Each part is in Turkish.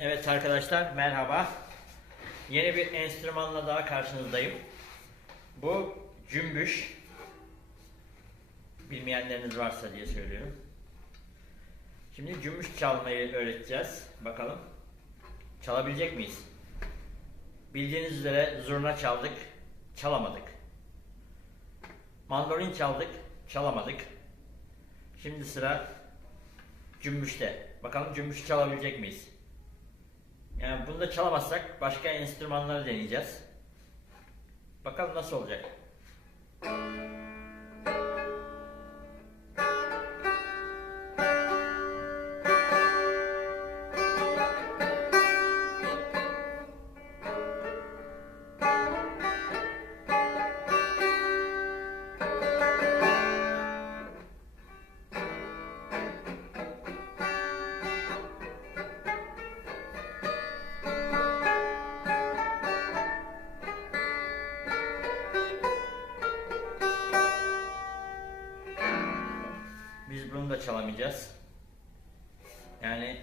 Evet arkadaşlar merhaba. Yeni bir enstrümanla daha karşınızdayım. Bu cümbüş. Bilmeyenleriniz varsa diye söylüyorum. Şimdi cümbüş çalmayı öğreteceğiz. Bakalım. Çalabilecek miyiz? Bildiğiniz üzere zurna çaldık, çalamadık. Mandolin çaldık, çalamadık. Şimdi sıra cümbüşte. Bakalım cümbüş çalabilecek miyiz? Bunu da çalamazsak başka enstrümanları deneyeceğiz. Bakalım nasıl olacak. Biz bunu da çalamayacağız. Yani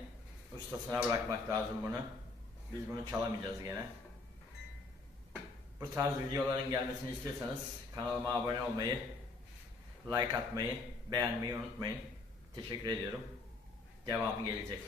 ustasına bırakmak lazım bunu. Biz bunu çalamayacağız gene. Bu tarz videoların gelmesini istiyorsanız kanalıma abone olmayı, like atmayı, beğenmeyi unutmayın. Teşekkür ediyorum. Devamı gelecek.